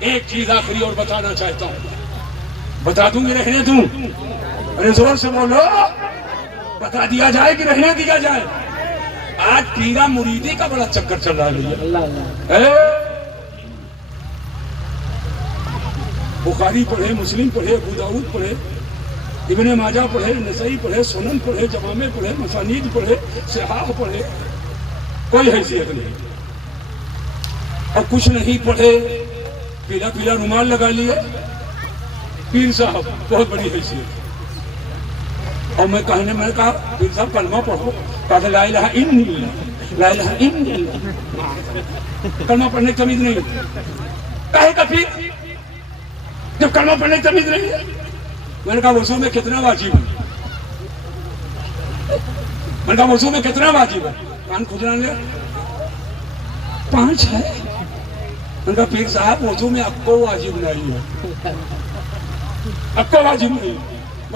ایک چیز آخری اور بتانا چاہتا ہوں، بتا دوں گی رہنے دوں؟ ارے زور سے بولو، بتا دیا جائے کہ رہنے دیا جائے؟ آج پیرا مریدی کا بڑا چکر چل رہا ہے۔ بخاری پڑھے، مسلم پڑھے، ابو داؤد پڑھے، ابن ماجہ پڑھے، نسائی پڑھے، سنن پڑھے، جوامع پڑھے، مسانید پڑھے، صحاح پڑھے، کوئی حیثیت نہیں۔ اور کچھ نہیں پڑھے، پیلا پیلا رومال لگا لیے، پیر صاحب بہت بڑی حیثیت۔ اور میں کہا پیر صاحب کلمہ پڑھو، کہا لا الہ الا اللہ، لا الہ الا اللہ۔ کلمہ پڑھنے کی تمیز نہیں، کہے کا پیر جب کلمہ پڑھنے کی تمیز نہیں ہے؟ میں نے کہا وضو میں کتنا واجب ہے؟ میں نے کہا وضو میں کتنا واجب ہے؟ کان کھجران لے 5 ہے۔ میں نے کہا پیر صاحب وضو میں اب کو واجب نہیں ہے، اب کو واجب نہیں،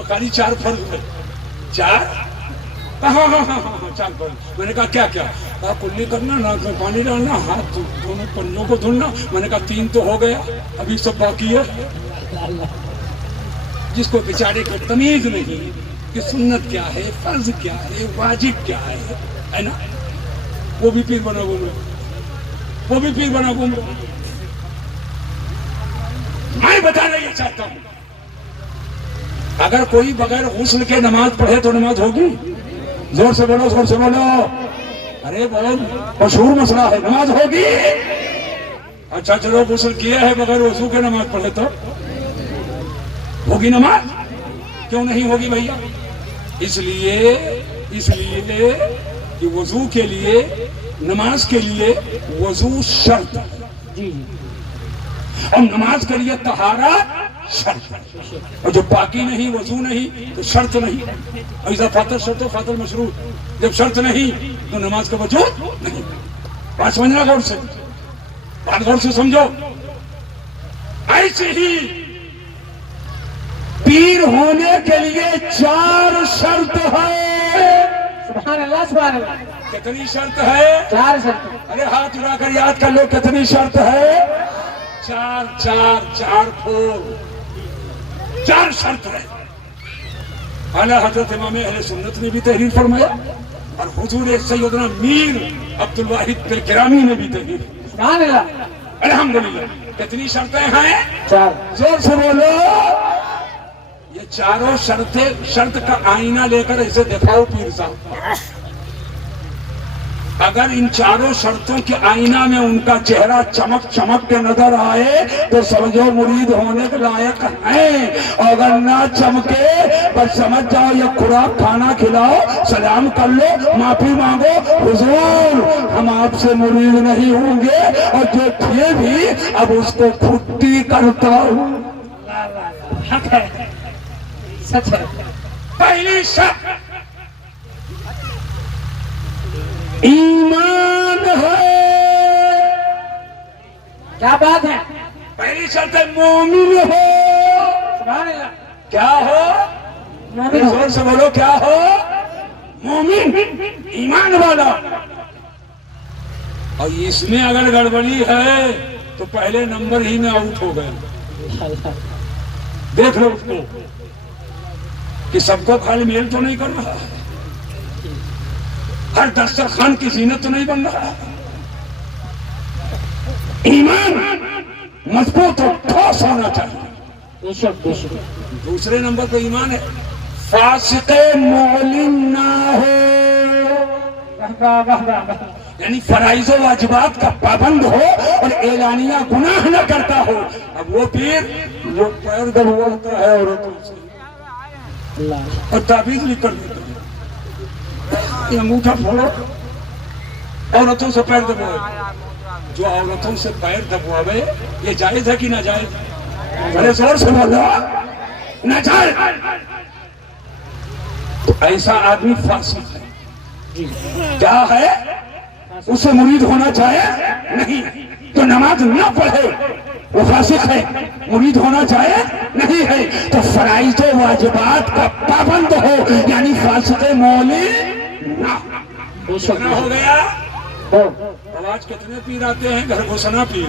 خالی 4 فرض ہے۔ 4؟ ہاں 4 فرض۔ میں نے کہا کیا کیا؟ کہا کلی کرنا، ناک میں پانی ڈالنا، ہاتھ دونوں پنجوں کو دھلنا۔ میں نے کہا 3 تو ہو گیا، ابھی سب باقی ہے۔ جس کو بیچارے کو تمیز نہیں کہ سنت کیا ہے، فرض کیا ہے، واجب کیا ہے نا، وہ بھی پیر بنا گھوم رہا، وہ بھی پیر بنا گھوم رہا۔ میں بتانا یہ چاہتا ہوں، اگر کوئی بغیر غسل کے نماز پڑھے تو نماز ہوگی؟ زور سے بولو، زور سے بولو، ارے بہت مشہور مسئلہ ہے، نماز ہوگی؟ اچھا چلو غسل کیا ہے بغیر وضو کے نماز پڑھے تو ہوگی نماز؟ کیوں نہیں ہوگی بھیا؟ اس لیے کہ وضو کے لیے، نماز کے لیے وضو شرط ہے، اور نماز کے لیے طہارت شرط ہے۔ اور جو باقی نہیں، وضو نہیں، تو شرط نہیں۔ اذا فات الشرط فات المشروط، جب شرط نہیں تو نماز کا وجود نہیں۔ بات سمجھنا غور سے، بات غور سے سمجھو۔ ایسے ہی پیر ہونے کے لیے 4 شرط ہے۔ سبحان اللہ، سبحان اللہ۔ کتنی شرط ہے؟ 4 شرط۔ ارے ہاتھ اٹھا کر یاد کر لو، کتنی شرط ہے؟ 4 شرط ہے۔ اعلیٰ حضرت امام اہل سنت نے بھی تحریر فرمایا، اور حضور سیدنا میر عبد الواحد گرامی نے بھی تحریر۔ سبحان اللہ، الحمدللہ۔ کتنی شرطیں ہیں؟ 4۔ زور سے بولو۔ یہ چاروں شرطیں، شرط کا آئینہ لے کر اسے دکھاؤ پیر صاحب۔ اگر ان 4 شرطوں کے آئینہ میں ان کا چہرہ چمک کے نظر آئے تو سمجھو مرید ہونے کے لائق ہیں، اگر نہ چمکے بس سمجھ جاؤ یہ خوراک کھانا کھلاؤ، سلام کر لو، معافی مانگو، حضور ہم آپ سے مرید نہیں ہوں گے، اور جو تھے بھی اب اس کو کھٹی کرتا ہوں۔ حق ہے، سچ ہے۔ پہلی شرط ایمان ہے۔ کیا بات ہے؟ پہلی شرط ہے مومن ہو۔ سبحان اللہ۔ کیا ہو؟ مومن ہو۔ زور سے بولو، کیا ہو؟ مومن، ایمان والا۔ اور اس میں اگر گڑبڑی ہے تو پہلے نمبر ہی میں آؤٹ ہو گئے۔ دیکھ لو اس کو کہ سب کو خالی میل تو نہیں کر رہا، ہر دسترخوان کی زینت تو نہیں بن رہا۔ ایمان مضبوط اور ٹھوس ہونا چاہیے۔ بے شک، بے شک۔ دوسرے نمبر پہ ایمان ہے فاسق معلن نہ ہو، یعنی فرائض و واجبات کا پابند ہو اور اعلانیہ گناہ نہ کرتا ہو۔ اب وہ پیر جو پیر دبواتا ہے عورتوں سے اور تعویذ لکھ کر دیتا ہے، یہ انگوٹھا پھوڑو، عورتوں سے پیر دبوائے۔ جو عورتوں سے پیر دبواوے یہ جائز ہے کہ ناجائز؟ بڑے زور سے بولو، ناجائز۔ تو ایسا آدمی فاسق ہے۔ کیا ہے؟ اسے مرید ہونا چاہے نہیں، تو نماز نہ پڑھے وہ فاسق ہے، مرید ہونا چاہے نہیں ہے، تو فرائض و واجبات کا پابند ہو، یعنی فاسق معلن نہ ہو گیا۔ آواز کتنے پیر آتے ہیں؟ گھر گھسنا پیر،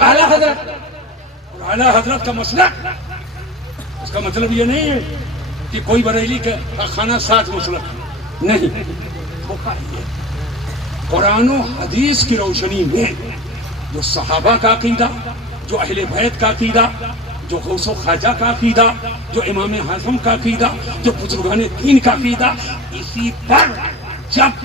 اعلیٰ حضرت اور اعلیٰ حضرت کا مسلک، اس کا مطلب یہ نہیں ہے کہ کوئی بریلی کا خانہ ساتھ مسلک نہیں، قرآن و حدیث کی روشنی میں جو صحابہ کا عقیدہ، جو اہل بیت کا عقیدہ، جو غوث و خواجہ کا عقیدہ، جو امام اعظم کا عقیدہ، جو بزرگان دین کا عقیدہ، اسی پر جب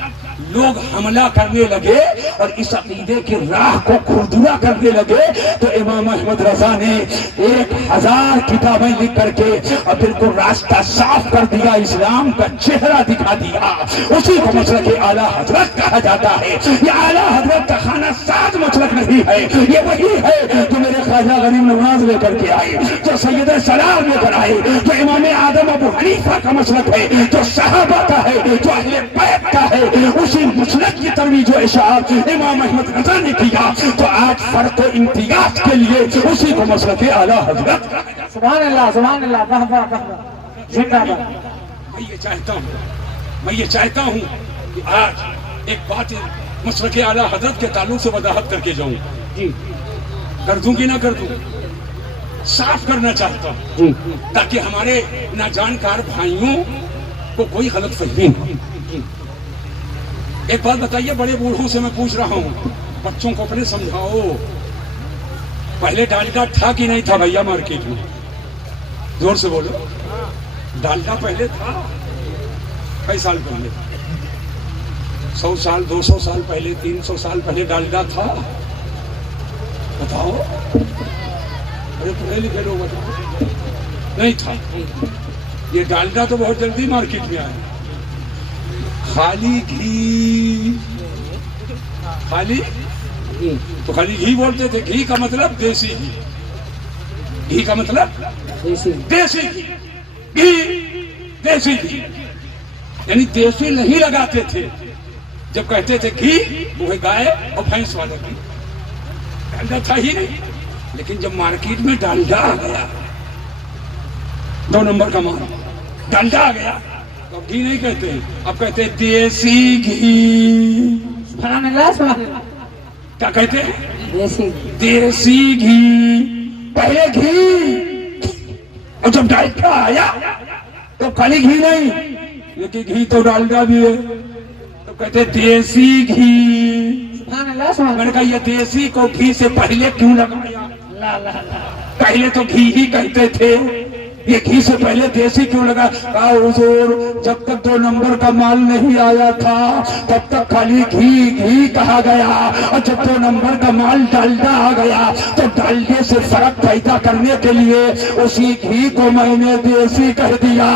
لوگ حملہ کرنے لگے اور اس عقیدے کی راہ کو کھردرا کرنے لگے تو امام احمد رضا نے 1000 کتابیں لکھ کر کے اور بالکل راستہ صاف کر دیا، اسلام کا چہرہ دکھا دیا۔ اسی کو مسلک اعلیٰ حضرت کہا جاتا ہے۔ یہ اعلیٰ حضرت کا خانہ سات مسلک نہیں ہے، یہ وہی ہے جو میرے خواجہ غریب نواز لے کر کے آئے، جو سید سلام لے کر آئے، جو امام اعظم ابو حنیفہ کا مسلک ہے، جو صحابہ کا ہے، جو اہل بیت کا ہے، اسی مسلک کی ترویج و اشاعت امام احمد رضا نے کیا۔ تو آج فرق و امتیاز کے لیے اسی کو مسلک اعلیٰ حضرت کہا جاتا ہے۔ سبحان اللہ سبحان اللہ، واہ واہ واہ واہ، زندہ باد۔ میں یہ چاہتا ہوں کہ آج ایک بات مسلک اعلیٰ حضرت کے تعلق سے وضاحت کر کے جاؤں، جی کر دوں کہ نہ کر دوں، صاف کرنا چاہتا ہوں جی تاکہ ہمارے ناجانکار بھائیوں کو کوئی غلط فہمی نہ۔ ایک بات بتائیے، بڑے بوڑھوں سے میں پوچھ رہا ہوں، بچوں کو اپنے سمجھاؤ، پہلے ڈالڈا تھا کہ نہیں تھا بھیا مارکیٹ میں؟ زور سے بولو، ڈالڈا پہلے تھا؟ کئی سال پہلے؟ 100 سال، 200 سال پہلے، 300 سال پہلے ڈالڈا تھا؟ بتاؤ، بڑے پڑھے لکھے لوگ بتاؤ، نہیں تھا۔ یہ ڈالڈا تو بہت جلدی مارکیٹ میں آیا۔ خالی گھی، خالی تو خالی گھی بولتے تھے، گھی کا مطلب دیسی گھی، گھی کا مطلب دیسی گھی، گھی دیسی گھی، یعنی دیسی نہیں لگاتے تھے۔ جب کہتے تھے گھی، وہ گائے اور بھینس والا گھی، ڈالڈا تھا ہی نہیں۔ لیکن جب مارکیٹ میں ڈالڈا آ گیا، 2 نمبر کا مال ڈالڈا آ گیا، تو اب گھی نہیں کہتے، اب کہتے دیسی گھی۔ سبحان اللہ سبحان اللہ، کیا کہتے ہیں؟ دیسی دیسی گھی، پہلے گھی، اور جب ڈالڈا آیا تو خالی گھی نہیں، لیکن گھی تو ڈالڈا بھی ہے، تو کہتے دیسی گھی۔ سبحان اللہ سبحان میں نے کہا یہ دیسی کو گھی سے پہلے کیوں لگایا؟ پہلے تو گھی ہی کہتے تھے، یہ گھی سے پہلے دیسی کیوں لگا؟ کہا حضور جب تک 2 نمبر کا مال نہیں آیا تھا تب تک خالی گھی گھی کہا گیا، اور جب 2 نمبر کا مال ڈالڈا آ گیا تو ڈالڈے سے فرق پیدا کرنے کے لیے اسی گھی کو میں نے دیسی کہہ دیا،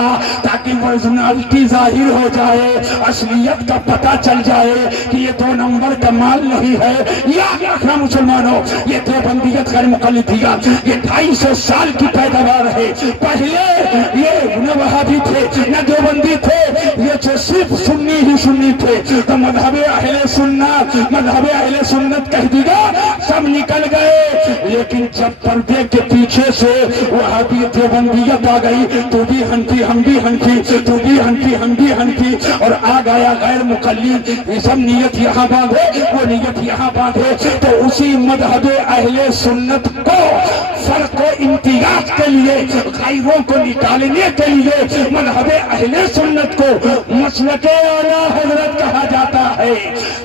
تاکہ اوریجنلٹی ظاہر ہو جائے، اصلیت کا پتہ چل جائے کہ یہ 2 نمبر کا مال نہیں ہے۔ یاد رکھنا مسلمانوں، یہ دیوبندیت غیر مقلدیت، یہ 250 سال کی پیداوار ہے۔ پہلے یہ نہ وہابی تھے نہ دیوبندی تھے، یہ جو صرف سنی ہی سنی تھے، تو مذہب اہل سنت، مذہب اہل سنت کہہ دیا، سب نکل گئے۔ لیکن جب پردے کے پیچھے سے وہابی دیوبندیت آ گئی، تو بھی ہنفی ہم بھی ہنفی، تو بھی ہنفی ہم بھی ہنفی، اور آ گیا غیر مقلد، یہ سب نیت یہاں باندھے وہ نیت یہاں باندھے، تو اسی مذہب اہل سنت کو فرق و امتیاز کے لیے، غیروں کو نکالنے کے لیے مذہب اہل سنت کو مسلک اعلیٰ حضرت کہا جاتا ہے،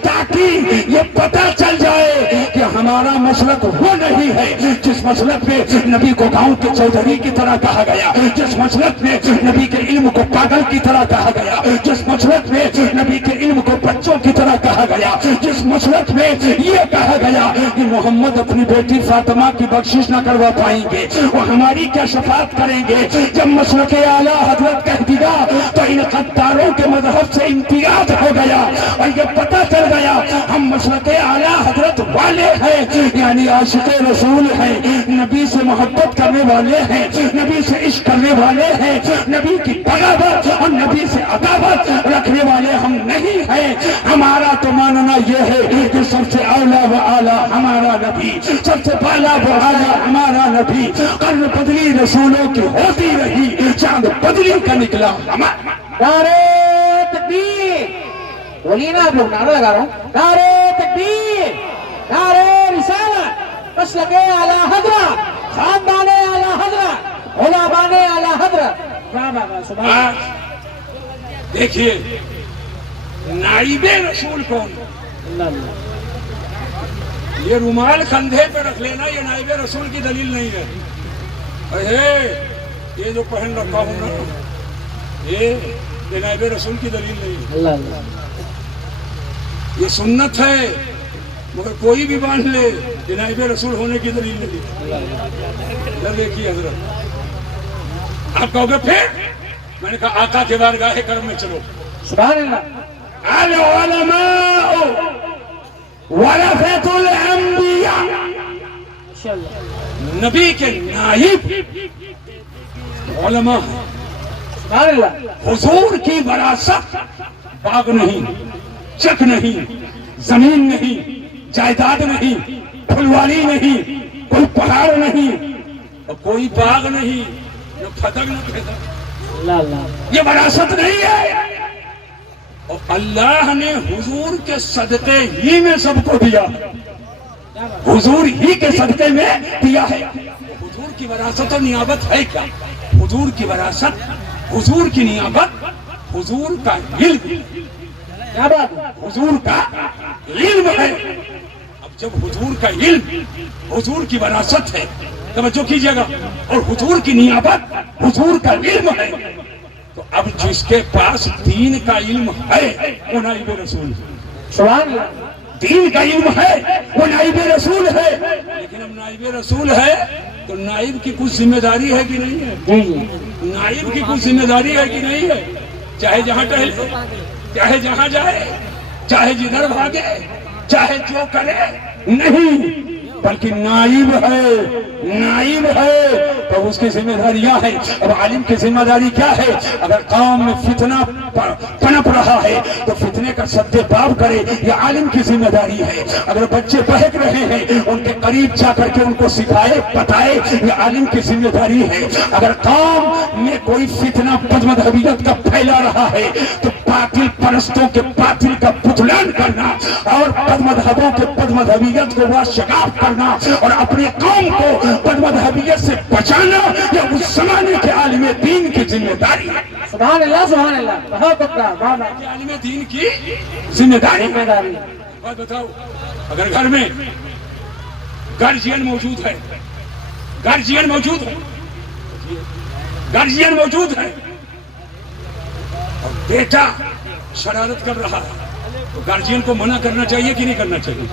تاکہ یہ پتہ چل جائے کہ ہمارا مسلک وہ نہیں ہے جس مسلک میں نبی کو گاؤں کے چودھری کی طرح کہا گیا، جس مسلک میں نبی کے علم کو پاگل کی طرح کہا گیا، جس مسلک میں نبی کے علم کو بچوں کی طرح کہا گیا، جس مسلک میں یہ کہا گیا کہ محمد اپنی بیٹی فاطمہ کی بخشش نہ کروا پائیں گے، وہ ہماری کیا شفاعت کریں گے۔ جب مسلک اعلیٰ حضرت کہہ دیا تو ان غداروں کے مذہب سے امتیاز ہو گیا، اور یہ پتہ چل گیا ہم مسلک اعلیٰ حضرت والے ہیں، یعنی عاشق رسول ہیں، نبی سے محبت کرنے والے ہیں، نبی سے عشق کرنے والے ہیں، نبی کی بغاوت اور نبی سے عداوت رکھنے والے ہم نہیں ہیں۔ ہمارا تو ماننا یہ ہے کہ سب سے اعلیٰ و اعلیٰ ہمارا نبی، سب سے بالا و اعلیٰ ہمارا نبی، قرن بدلی رسولوں کی ہوتی رہی، چاند بدلی کا نکلا ہمارا۔ نعرہ تکبیر، بولیے نا آپ لوگ، نعرہ لگا رہا ہوں، نعرہ تکبیر، نعرہ رسالت، مسلک اعلی حضرت خاندان اعلی حضرت علماء اعلی حضرت واہ واہ واہ سبحان آج دیکھیے نائب رسول کون؟ اللہ اللہ یہ رومال کندھے پہ رکھ لینا یہ نائب رسول کی دلیل نہیں ہے. ارے یہ جو پہن رکھا ہوں نا یہ نائب رسول کی دلیل نہیں ہے. اللہ اللہ یہ سنت ہے مگر کوئی بھی باندھ لے یہ نائب رسول ہونے کی دلیل نہیں ہے. دیکھیے حضرت آپ کہو گے پھر میں نے کہا آقا کے بارگاہ کرم میں چلو. سبحان اللہ العلماء ورثۃ الانبیاء انشاءاللہ نبی کے نائب علماء ہیں. سبحان اللہ حضور کی وراثت باغ نہیں چک نہیں زمین نہیں جائیداد نہیں پھلواری نہیں کوئی پہاڑ نہیں اور کوئی باغ نہیں نہ پھدک نہ پھدک اللہ اللہ یہ وراثت نہیں ہے. اور اللہ نے حضور کے صدقے ہی میں سب کو دیا حضور ہی کے صدقے میں دیا ہے. حضور کی وراثت اور نیابت ہے کیا؟ حضور کی وراثت حضور کی نیابت حضور کا علم کیا بات ہے حضور کا علم ہے. اب جب حضور کا علم حضور کی وراثت ہے توجہ کیجئے گا اور حضور کی نیابت حضور کا علم ہے تو اب جس کے پاس دین کا علم ہے وہ نائب رسول ہے. سبحان اللہ دین کا علم ہے وہ نائب رسول ہے. لیکن اب نائب رسول ہے تو نائب کی کچھ ذمہ داری ہے کہ نہیں ہے؟ جی جی نائب کی کچھ ذمہ داری ہے کہ نہیں ہے؟ چاہے جہاں ٹہلے چاہے جہاں جائے چاہے جدھر بھاگے چاہے جو کرے نہیں بلکہ نائب ہے تو اس کی ذمہ داریاں ہیں. اب عالم کی ذمہ داری کیا ہے؟ اگر قوم میں فتنہ پنپ رہا ہے تو فتنے کا سد باب کرے یہ عالم کی ذمہ داری ہے. اگر بچے بہک رہے ہیں ان کے قریب جا کر کے ان کو سکھائے بتائے یہ عالم کی ذمہ داری ہے. اگر قوم میں کوئی فتنہ بد مذہبیت کا پھیلا رہا ہے تو باطل پرستوں کے باطل کا بطلان کرنا اور بد مذہبوں کے بد مذہبیت کو واشگاف کرنا اور اپنے قوم کو بد مذہبیت سے بچانا یہ اس زمانے کے عالم دین کی ذمہ داری ہے. سبحان اللہ بہت اچھا واہ واہ عالم دین کی ذمہ داری ذمہ داری بات بتاؤ اگر گھر میں گارجین موجود ہے گارجین موجود ہے اور بیٹا شرارت کر رہا ہے تو گارجین کو منع کرنا چاہیے کہ نہیں کرنا چاہیے؟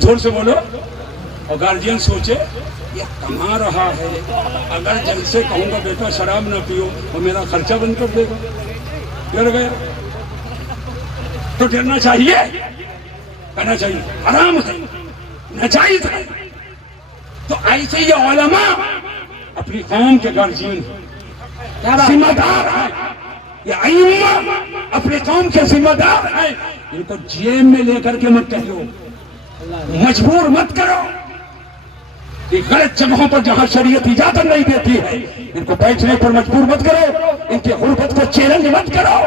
زور سے بولو. اور گارجین سوچے یہ کما رہا ہے اگر جیسے کہوں گا بیٹا شراب نہ پیو اور میرا خرچہ بند کر دے گا ڈر گیا تو ڈرنا چاہیے کرنا چاہیے حرام ہے ناجائز ہے. تو ایسے یہ علماء اپنی قوم کے گارجین ذمہ دار ہیں. یہ ائمہ اپنے قوم کے ذمہ دار ہیں. ان کو جیب میں لے کر کے مت کہو مجبور مت کرو. یہ غلط جگہوں پر جہاں شریعت اجازت نہیں دیتی ہے ان کو بیٹھنے پر مجبور مت کرو. ان کی غربت کو چیلنج مت کرو.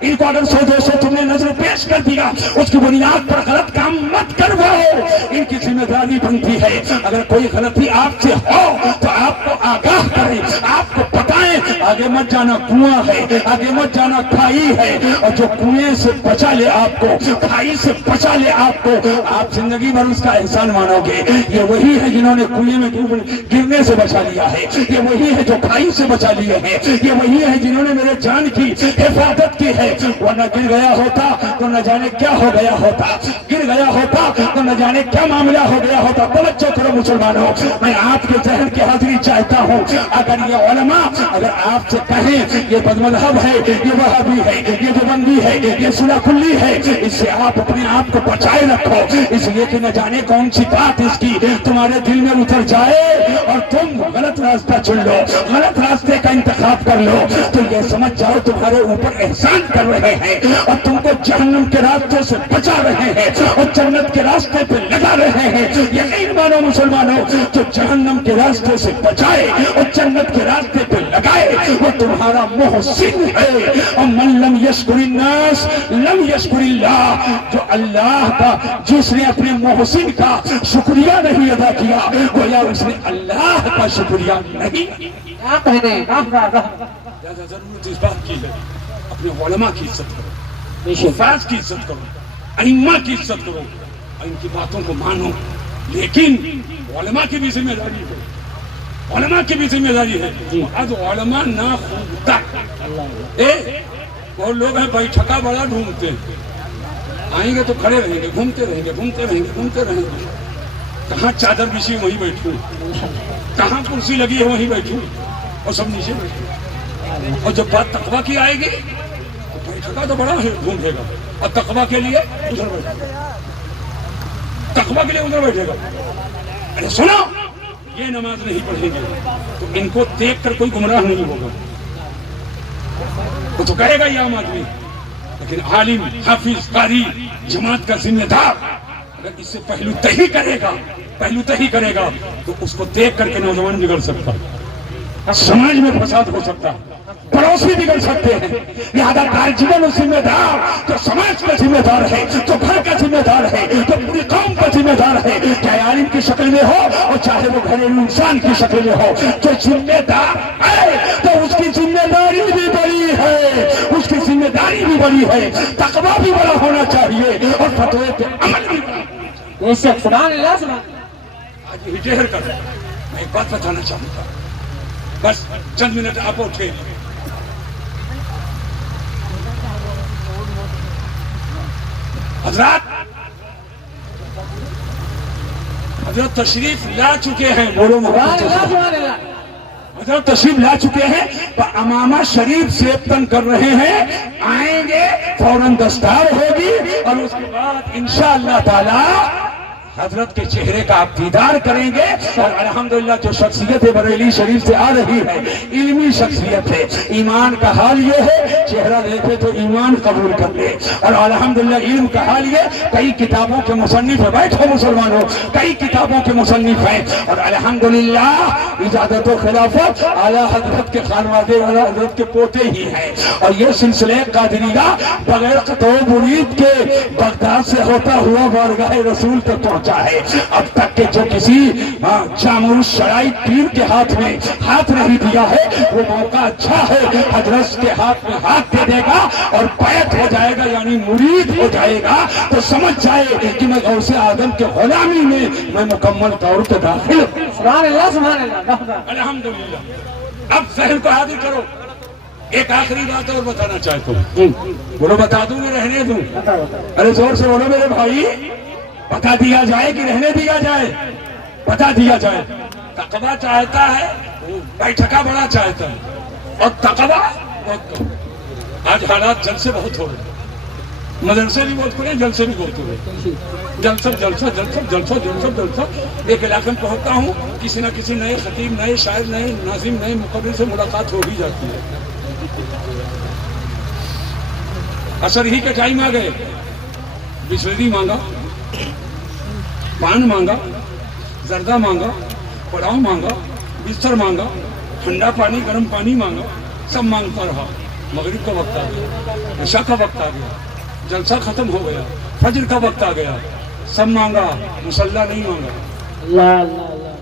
ان کو اگر 100-200 تم نے نظر پیش کر دیا اس کی بنیاد پر غلط کام مت کرواؤ. ان کی ذمہ داری بنتی ہے اگر کوئی غلطی آپ سے ہو تو آپ کو آگاہ کریں آپ کو بتائیں آگے مت جانا کنواں ہے آگے مت جانا کھائی ہے اور جو کنویں سے بچا لے آپ کو کھائی سے بچا لے آپ کو آپ زندگی بھر اس کا احسان مانو گے. یہ وہی ہے جنہوں نے کنویں میں گرنے سے بچا لیا ہے. یہ وہی ہے جو کھائی سے بچا لیے ہیں. یہ وہی ہے جنہوں نے میرے جان کی حفاظت کی ہے. ورنہ گر گیا ہوتا تو نہ جانے کیا ہو گیا ہوتا. گر گیا ہوتا تو نہ جانے کیا معاملہ ہو گیا ہوتا. توجہ کرو مسلمانوں میں آپ کے ذہن کی حاضری چاہتا ہوں. اگر یہ علماء اگر آپ سے کہیں یہ بد مذہب ہے یہ وہابی ہے یہ دیوبندی ہے یہ صلح کلی ہے اس سے آپ اپنے آپ کو بچائے رکھو. اس لیے کہ نہ جانے کون سی بات اس کی تمہارے دل میں اتر جائے اور تم غلط راستہ چن لو غلط راستے کا انتخاب کر لو تو یہ سمجھ جاؤ تمہارے اوپر احسان کر رہے ہیں اور تم کو جہنم کے راستے سے بچا رہے ہیں اور جنت کے راستے پہ لگا رہے ہیں. یقین مانو مسلمانوں جو جہنم کے راستے سے بچائے اور جنت کے راستے پہ لگائے وہ تمہارا محسن ہے. اور من لم یشکر الناس لم یشکر اللہ، جو اللہ کا، جس نے اپنے محسن کا شکریہ نہیں ادا کیا گویا اس نے اللہ کا شکریہ نہیں. کیا کہنے زیادہ ضرورت اس بات کی ہے اپنے علماء کی عزت کرو، حفاظ کی عزت کرو، ائمہ کی عزت کرو اور ان کی باتوں کو مانو. لیکن علماء کی بھی ذمہ داری ہے، علماء کی بھی ذمہ داری ہے. آج علماء نہ خوبتا وہ لوگ ہیں بیٹھکا بڑا ڈھونڈتے ہیں، آئیں گے تو کھڑے رہیں گے، گھومتے رہیں گے، گھومتے رہیں گے، گھومتے رہیں گے. کہاں چادر بچھی ہے وہیں بیٹھوں، کہاں کرسی لگی ہے وہیں بیٹھوں اور سب نیچے بیٹھوں. اور جب بات تقویٰ کی آئے گی تو بیٹھکا تو بڑا ہے گھومے گا اور تقویٰ کے لیے ادھر بیٹھے گا، تقویٰ کے لیے ادھر بیٹھے گا. ارے سنو، یہ نماز نہیں پڑھیں گے تو ان کو دیکھ کر کوئی گمراہ نہیں ہوگا. وہ تو کہے گا یہ عام آدمی، لیکن عالم، حافظ، قاری، جماعت کا ذمہ دار اگر اس سے پہلو تہی کرے گا تو اس کو دیکھ کر کے نوجوان بگڑ سکتا ہے، سماج میں فساد ہو سکتا ہے، پڑوسی بگڑ سکتے ہیں. لہذا کارجیون ذمہ دار، جو سماج کا ذمہ دار ہے، جو گھر کا ذمہ دار ہے، جو پوری قوم کا ذمہ دار ہے، چاہے عالم کی شکل میں ہو اور چاہے وہ گھریلو انسان کی شکل میں ہو، جو ذمہ دار ہے تو اس کی ذمہ داری بھی بڑی ہے، اس کی ذمہ داری بھی بڑی ہے. تقویٰ بھی بڑا ہونا چاہیے اور فتوے پہ عمل بھی بڑا. سبحان اللہ سبحان. آج ریٹیئر کر میں ایک بات بتانا چاہوں گا، بس چند منٹ آپ اٹھے. حضرت تشریف لا چکے ہیں، بولو سبحان اللہ سبحان اللہ. حضرت تشریف لا چکے ہیں، امامہ شریف سے تن کر رہے ہیں، آئیں گے فوراً دستار ہوگی اور اس کے بعد انشاءاللہ تعالی حضرت کے چہرے کا آپ دیدار کریں گے. اور الحمدللہ جو شخصیت بریلی شریف سے آ رہی ہے علمی شخصیت ہے. ایمان کا حال یہ ہے چہرہ دیکھے تو ایمان قبول کر لے، اور الحمدللہ علم کا حال یہ کئی کتابوں کے مصنف ہے. بیٹھو مسلمانوں، کئی کتابوں کے مصنف ہیں اور الحمدللہ اجازت و خلافت اعلیٰ حضرت کے خانوادے والا حضرت کے پوتے ہی ہیں. اور یہ سلسلہ قادریہ بغیر قطع و برید کے بغداد سے ہوتا ہوا بارگاہ رسول تک پہنچا ہے. اب تک کہ جو کسی جامع شرائط پیر کے ہاتھ میں ہاتھ نہیں دیا ہے وہ موقع اچھا ہے، حضرت کے ہاتھ میں ہاتھ دے دے گا اور بیعت ہو جائے گا، یعنی مرید ہو جائے گا تو سمجھ جائے کہ میں غوث اعظم کے غلامی میں مکمل طور پہ داخل ہوں. سبحان اللہ سبحان اللہ. الحمدللہ. اب ذہن کو حاضر کرو. ایک آخری بات اور بتانا چاہتا ہوں، بولو بتا دوں گے رہنے دوں؟ ارے زور سے بولو میرے بھائی، بتا دیا جائے کہ رہنے دیا جائے؟ بتا دیا جائے. تقویٰ چاہتا ہے، بیٹھکا بڑا چاہتا ہے اور تقویٰ بہت کم. آج حالات جلسے بہت ہو رہے، مدرسے بھی بہت کھلے، جلسے بھی بہت ہو رہے. جلسہ جلسہ جلسہ جلسہ جلسہ جلسہ. ایک علاقے میں پہنچتا ہوں، کسی نہ کسی نئے خطیب، نئے شاعر، نئے ناظم، نئے مقرر سے ملاقات ہو ہی جاتی ہے. عصر ہی کے ٹائم آ گئے، بسلری مانگا، پان مانگا، زردہ مانگا، پڑاؤ مانگا، بستر مانگا، ٹھنڈا پانی، گرم پانی مانگا، سب مانگتا رہا. مغرب کا وقت آ گیا، عشاء کا وقت آ گیا، جلسہ ختم ہو گیا، فجر کا وقت آ گیا، سب مانگا، مصلی نہیں مانگا. اللہ اللہ اللہ.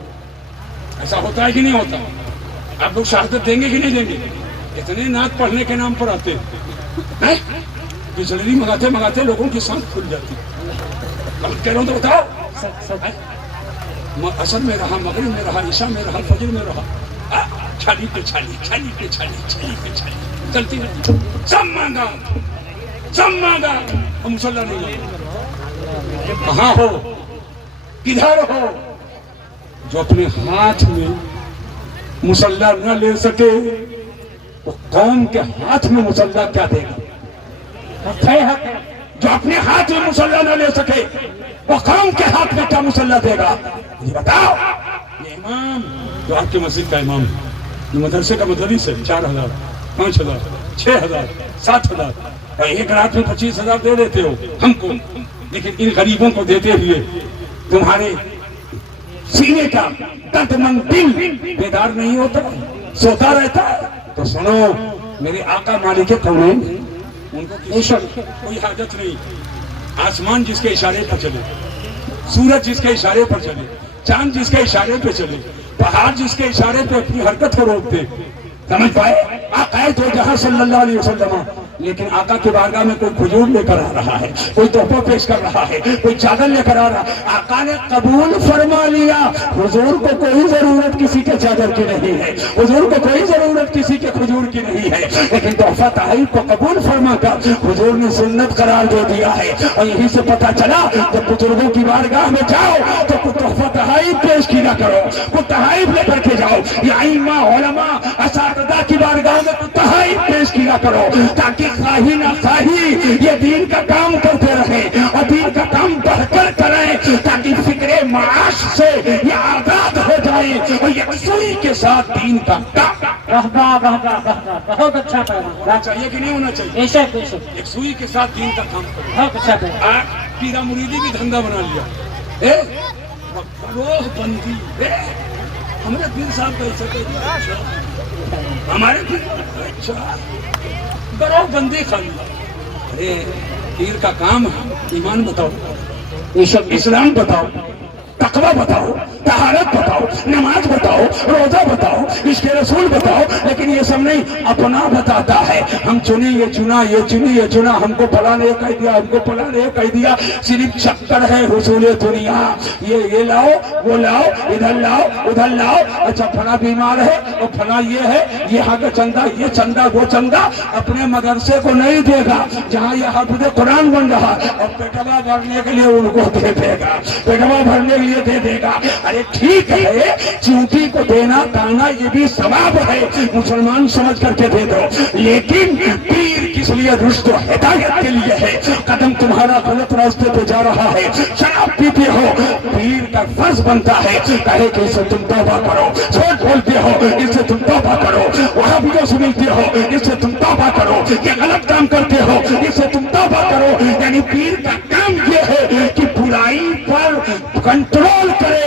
ایسا ہوتا ہے کہ نہیں ہوتا؟ آپ لوگ شہادت دیں گے کہ نہیں دیں گے؟ اتنے نعت پڑھنے کے نام پر آتے ہیں، بسلری منگاتے منگاتے لوگوں کی سانس کھل جاتی. غلط کہہ رہا ہوں تو بتاؤ. عصر میں رہا، مغرب میں رہا، عشاء میں رہا، فجر میں رہا، چھالی پہ چھالی، چھالی پہ چھالی، چھالی پہ چھالی چلتی رہتی. سب مانگا، سب مانگا اور مصلی نہیں مانگا. کہاں ہو، کدھر ہو؟ جو اپنے ہاتھ میں مصلی نہ لے سکے وہ قوم کے ہاتھ میں مصلی کیا دے گا؟ جو اپنے ہاتھ میں مصلی نہ لے سکے وہ قوم کے ہاتھ میں کیا مصلی دے گا؟ یہ بتاؤ. یہ امام جو آپ کے مسجد کا امام ہے، جو مدرسے کا مدرس ہے، 4,000 5,000 6,000 7,000 اور ایک رات میں 25,000 دے دیتے ہو ہم کو، لیکن ان غریبوں کو دیتے ہوئے تمہارے سینے کا درد مند دل بیدار نہیں ہوتا، سوتا رہتا ہے. تو سنو میرے آقا مالک کونین ان کو کسی کوئی حاجت نہیں، آسمان جس کے اشارے پر چلے، سورج جس کے اشارے پر چلے، چاند جس کے اشارے پہ چلے، پہاڑ جس کے اشارے پہ اپنی حرکت کو روک دے، سمجھ پائے؟ آقا تو جہاں صلی اللہ علیہ وسلم، لیکن آقا کی بارگاہ میں کوئی کھجور لے کر آ رہا ہے، کوئی تحفہ پیش کر رہا ہے، کوئی چادر لے کر آ رہا ہے، آقا نے قبول فرما لیا۔ حضور کو کوئی ضرورت کسی کے چادر کی نہیں ہے، حضور کو کوئی ضرورت کسی کے کھجور کی نہیں ہے، لیکن تحفہ تحائف کو قبول فرما کر حضور نے سنت قرار دے دیا ہے۔ اور یہی سے پتہ چلا جب بزرگوں کی بارگاہ میں جاؤ تو کوئی تحفہ تحائف پیش کیا کرو، کوئی تحائف لے کر کے جاؤ، یا ائمہ علماء اساتذہ کی بارگاہ میں کوئی تحائف پیش کیا کرو، تاکہ خواہی نہ خواہی یہ دین کا کام کرتے رہے اور دین کا کام بڑھ کر کریں، تاکہ فکر معاش سے یہ آزاد ہو جائے اور یکسوئی کے ساتھ دین کا کام بہت اچھا پیغام ہونا چاہیے کہ نہیں ہونا چاہیے؟ بے شک بے شک یکسوئی کے ساتھ دین کا کام کریں۔ بہت اچھا پیغام آج پیرا مریدی بھی دھندا بنا لیا، گروہ بندی، ہمارے پیر صاحب کا ایسا کہتے ہمارے پیر اچھا گروہ بندی خالی۔ ارے پیر کا کام ہے ایمان بتاؤ، اسلام بتاؤ، تقوی بتاؤ، طہارت بتاؤ، نماز بتاؤ، روزہ بتاؤ، عشق رسول بتاؤ، لیکن یہ سب نہیں، اپنا بتاتا ہے۔ ہم چنے یہ چنا، یہ چنی یہ چنا، ہم کو پلا نے کہہ دیا، ہم کو پلا نے کہہ دیا، صرف چکر ہے حصول دنیا، یہ لاؤ وہ لاؤ، ادھر لاؤ ادھر لاؤ، اچھا فلاں بیمار ہے اور فلاں یہ ہے، یہاں کا چندہ یہ چندہ وہ چندہ اپنے مدرسے کو نہیں دے گا جہاں یہ حافظ قرآن بن رہا، اور پیٹوا بھرنے کے لیے ان کو دے دے گا، پیٹوا بھرنے کے لیے دے دے گا۔ ارے ٹھیک ہے، چونٹی کو دینا دانا یہ بھی ثواب ہے، مسلمان سمجھ کر کے دے دو، لیکن پیر کس لیے؟ رشد و ہدایت کے لیے ہے۔ قدم تمہارا غلط راستے پہ جا رہا ہے، شراب پیتے ہو، پیر کا فرض بنتا ہے کہے کہ اس سے تم توبہ کرو، جھوٹ بولتے ہو اس سے تم توبہ کرو، وہابیوں سے ملتے ہو اس سے تم توبہ کرو، یہ غلط کام کرتے ہو اس سے تم توبہ کرو۔ یعنی پیر کا کام یہ ہے کہ برائی پر کنٹرول کرے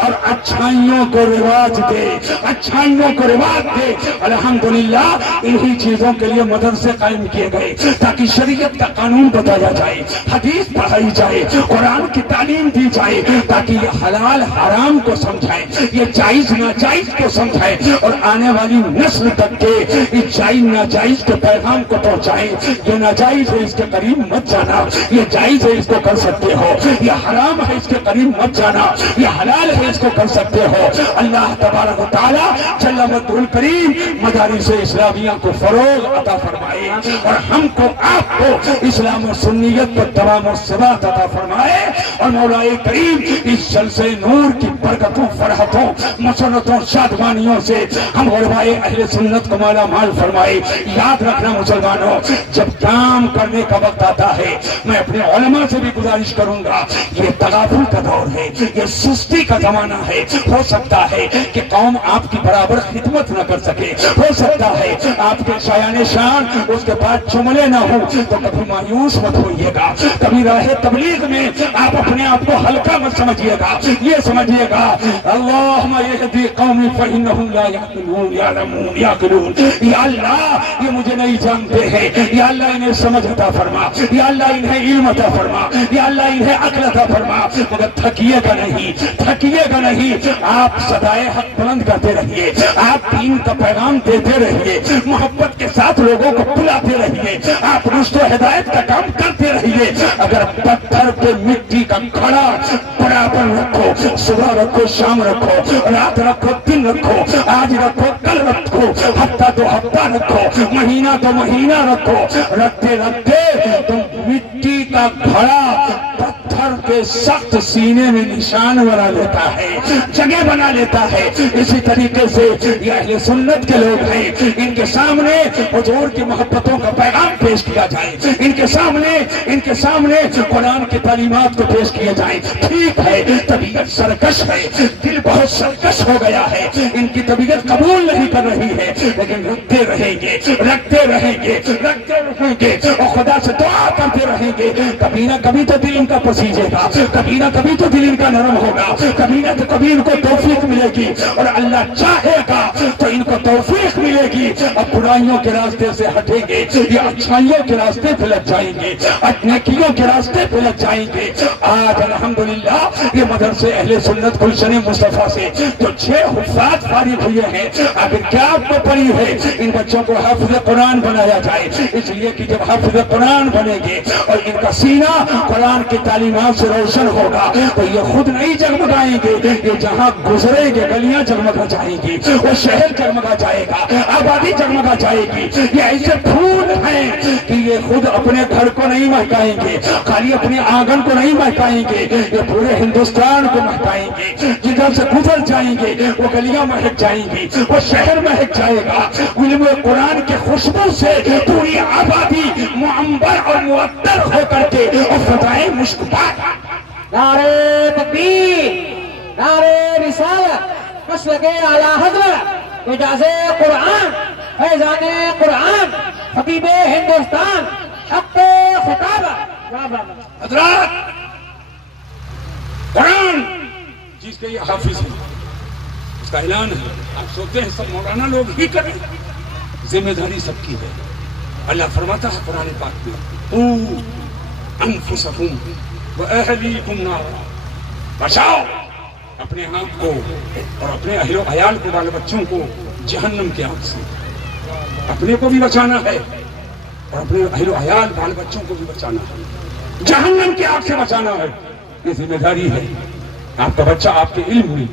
اور اچھائیوں کو رواج دے، اچھائیوں کو رواج دے۔ الحمدللہ انہی چیزوں کے لیے مدرسے قائم کیے گئے تاکہ شریعت کا قانون بتایا جائے، حدیث پڑھائی جائے، قرآن کی تعلیم دی جائے، تاکہ یہ حلال حرام کو سمجھائے، یہ جائز ناجائز کو سمجھائے، اور آنے والی نسل تک کے اس جائز ناجائز کے پیغام کو پہنچائے۔ یہ ناجائز ہے اس کے قریب مت جانا، یہ جائز ہے اس کو کر سکتے ہو، یہ حرام ہے اس کے قریب مت جانا، یہ حلال ہے اس کو کر سکتے ہو۔ اللہ تبارک و تعالی جل وجہ الکریم مدارس اسلامیہ کو فروغ عطا فرمائے، اور ہم کو آپ کو اسلام و سنیت پر دوام و ثبات عطا فرمائے، اور مولا کریم اس جلسے نور کی برکتوں، فرحتوں، مسرتوں، شادمانیوں سے ہم علماء اہل سنت کو مالا مال فرمائے۔ یاد رکھنا مسلمانوں، جب کام کرنے کا وقت آتا ہے میں اپنے علماء سے بھی گزارش کروں گا، یہ تغافل کا دور ہے، یہ سستی کا زمانہ ہے۔ ہو سکتا ہے کہ قوم آپ کی برابر خدمت نہ کر سکے، ہو سکتا ہے آپ کے شایان شان اس کے بعد جملے نہ ہوں، تو کبھی مایوس مت ہوئیے گا، کبھی راہ تبلیغ میں آپ اپنے آپ کو ہلکا مت سمجھیے گا، یہ سمجھیے گا اللہم یہدی قومی فإنہم لا یعقلون یعلمون یعقلون، یا اللہ یہ مجھے نہیں جانتے ہیں، یا اللہ انہیں سمجھ عطا فرما، یا اللہ انہیں علم عطا فرما، یا اللہ انہیں عقل عطا فرما، مگر تھکیے گا نہیں، تھکیے گا نہیں، آپ صدائے حق بلند کرتے رہیے، آپ دین کا پیغام دیتے رہیے، محبت کے ساتھ لوگوں کو بلاتے رہیے، آپ رشد و ہدایت کا کام کرتے رہیے۔ اگر پتھر پہ مٹی کا کھڑا برابر رکھو، صبح رکھو شام رکھو، رات رکھو دن رکھو، آج رکھو کل رکھو، ہفتہ تو ہفتہ رکھو، مہینہ تو مہینہ رکھو، رکھتے رکھتے تم مٹی کا گھڑا پتھر کے سخت سینے میں نشان بنا لیتا ہے، جگہ بنا لیتا ہے۔ اسی طریقے سے یہ اہل سنت کے لوگ ہیں، ان کے سامنے حضور کی محبتوں کا پیغام پیش کیا جائے، ان کے سامنے قرآن کی تعلیمات کو پیش کیا جائے۔ ٹھیک ہے طبیعت سرکش ہے، دل بہت سرکش ہو گیا ہے، ان کی طبیعت قبول نہیں کر رہی ہے، لیکن رکھتے رہیں گے، رکھتے رہیں گے، رکھتے رہیں گے، اور خدا سے دعا کرتے رہیں گے، کبھی نہ کبھی تو دل ان کا پسیجے گا، کبھی نہ کبھی تو دل ان کا نرم ہوگا، کبھی نہ کبھی ان کو توفیق ملے گی، اور اللہ چاہے گا تو ان کو توفیق ملے گی، اب برائیوں کے راستے سے ہٹیں گے، یہ اچھائیوں کے راستے پہ لگ جائیں گے، نیکیوں کے راستے پہ لگ جائیں گے۔ آج الحمدللہ یہ مدرسے اہل سنت گلشن مصطفیٰ سے جو 6 حفاظ فارغ ہوئے ہیں، آخر کیا آپ کو پڑی ہے؟ ان بچوں کو حافظ قرآن بنایا جائے، اس لیے کہ جب حافظ قرآن بنے گے اور ان کا سینہ قرآن کی تعلیمات سے روشن ہوگا تو یہ خود نہیں جگمگائیں گے، یہ جہاں گزریں گے گلیاں جگمگا جائیں گی، وہ شہر جگمگا جائے گا، آبادی جگمگا جائے گی۔ یہ ایسے پھول ہیں کہ یہ خود اپنے گھر کو نہیں مہکائیں گے، خالی اپنے آنگن کو نہیں مہکائیں گے، یہ پورے ہندوستان کو مہکائیں گے، جدھر سے گزر جائیں گے وہ گلیاں مہک جائیں گی، وہ شہر مہک جائے گا، علم قرآن کے خوشبو سے پوری آبادی معمبر اور معطر ہو کر کے اور فضائیں مشکبات۔ نعرہ تکبیر، نعرہ رسالت، مسلک اعلیٰ حضرت، اعجاز قرآن، فیضان قرآن، خطیب ہندوستان، حق خطابہ۔ حضرات، قرآن جس کے یہ حافظ ہیں، اس کا اعلان ہے، آپ سوچتے ہیں سب مولانا لوگ ہی کریں، ذمہ داری سب کی ہے۔ اللہ فرماتا ہے قرآن پاک میں، قُوا أَنفُسَكُمْ وَأَهْلِيكُمْ نَارًا، بچاؤ اپنے آپ کو اور اپنے اہل و عیال کو، بال بچوں کو جہنم کی آگ سے۔ اپنے کو بھی بچانا ہے اور اپنے اہل و عیال بال بچوں کو بھی بچانا ہے، جہنم کی آگ سے بچانا ہے، یہ ذمہ داری ہے۔ آپ کا بچہ آپ کے علم میں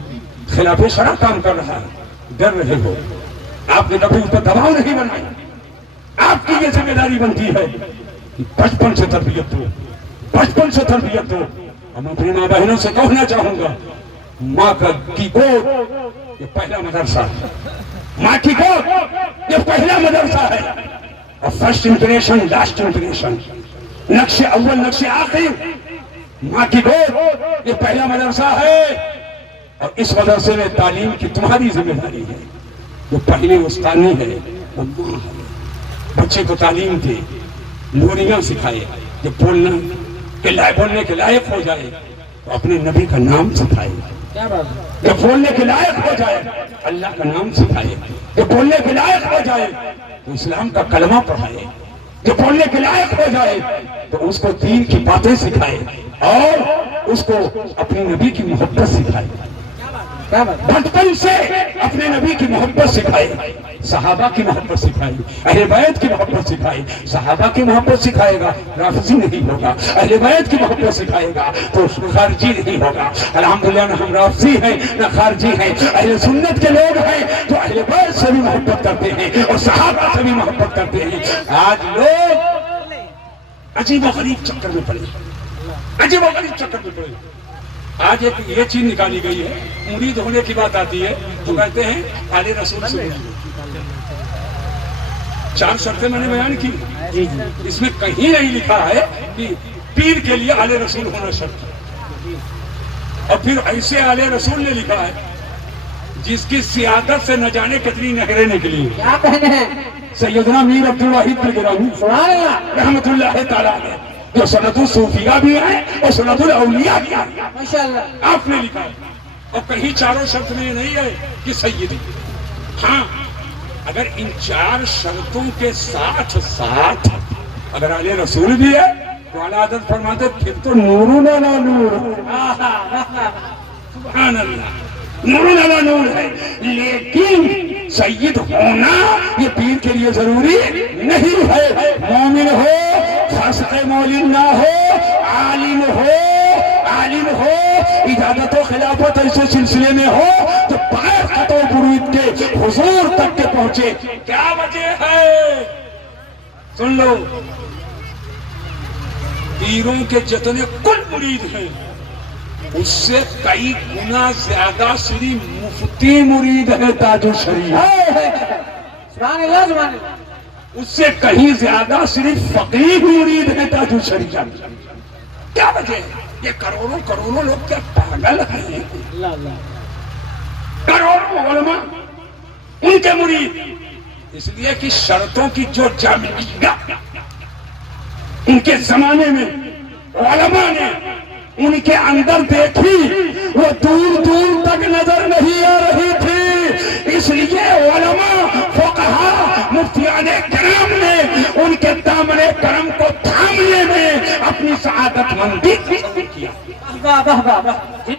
خلاف شرع کام کر رہا ہے، ڈر رہے ہو، آپ نے کبھی اس پر دباؤ نہیں بنایا، آپ کی یہ ذمہ داری بنتی ہے کہ بچپن سے تربیت دو، بچپن سے تربیت دو۔ ہم اپنی ماں بہنوں سے کہنا چاہوں گا، ماں کی گود یہ پہلا مدرسہ ہے، ماں کی گود یہ پہلا مدرسہ ہے، اور فرسٹ امپریشن لاسٹ امپریشن، نقش اول نقش آخر، ماں کی گود یہ پہلا مدرسہ ہے، اور اس مدرسے میں تعلیم کی تمہاری ذمہ داری ہے۔ جو پہلے استانی ہے وہ ماں ہے، بچے کو تعلیم دے، لوریاں سکھائے، جب بولنے کے لائق ہو جائے تو اپنے نبی کا نام سکھائے، جب بولنے کے لائق ہو جائے اللہ کا نام سکھائے، جب بولنے کے لائق ہو جائے تو اسلام کا کلمہ پڑھائے، جب بولنے کے لائق ہو جائے تو اس کو دین کی باتیں سکھائے اور اس کو اپنے نبی کی محبت سکھائے، بچپن سے اپنے نبی کی محبت سکھائے، صحابہ کی محبت سکھائے، اہل بیت کی محبت سکھائے۔ صحابہ کی محبت سکھائے گا رافضی نہیں ہوگا، اہل بیت کی محبت سکھائے گا تو خارجی نہیں ہوگا۔ الحمدللہ نہ ہم رافضی ہیں نہ خارجی ہیں، اہل سنت کے لوگ ہیں جو اہل بیت سے بھی محبت کرتے ہیں اور صحابہ سے بھی محبت کرتے ہیں۔ آج لوگ عجیب و غریب چکر میں پڑے، عجیب و غریب چکر میں پڑے۔ آج ایک یہ چیز نکالی گئی ہے، مرید ہونے کی بات آتی ہے تو کہتے ہیں آل رسول سے مرید۔ 4 شرطیں میں نے بیان کی، اس میں کہیں نہیں لکھا ہے کہ پیر کے لیے آل رسول ہونا شرط ہے، اور پھر ایسے آل رسول نے لکھا ہے جس کی سیادت سے نہ جانے کتنی نہریں نکلی۔ کیا کہنے ہیں؟ سیدنا میر عبدالواحد الگرامی سبحان اللہ، رحمت اللہ تعالیٰ علیہ، جو سند الصوفیہ بھی ہے اور سند الاولیاء بھی ہے، ماشاءاللہ، آپ نے لکھا ہے۔ اور کہیں 4 شرط میں نہیں ہے کہ سیدی۔ ہاں، اگر ان 4 شرطوں کے ساتھ ساتھ اگر آل رسول بھی ہے تو اعلیٰ حضرت فرماتے پھر تو نور علی نور، سبحان اللہ، نور علی نور ہے۔ لیکن سید ہونا یہ پیر کے لیے ضروری نہیں ہے، مومن ہو، فاسق مومن نہ ہو، عالم ہو، اجازت و خلافت ایسے سلسلے میں ہو تو بغیر خط و برود کے حضور تک کے پہنچے۔ کیا وجہ ہے؟ سن لو، پیروں کے جتنے کل مرید ہیں اس سے کئی گنا زیادہ صرف مفتی مرید ہے تاج الشریعہ، سبحان اللہ، سبحان اللہ، اس سے کہیں زیادہ صرف فقیہ مرید ہے تاج الشریعہ۔ کیا وجہ ہے؟ یہ کروڑوں لوگ کیا پاگل ہیں؟ کروڑوں علماء ان کے مرید، اس لیے کہ شرطوں کی جو جامعیت ان کے زمانے میں علماء نے ان کے اندر دیکھی وہ دور دور تک نظر نہیں آ رہی تھی، اس لیے علماء فقہاء مفتیان کرام نے ان کے دامن کرم کو تھامنے میں اپنی سعادت مندی کیا۔ واہ واہ واہ واہ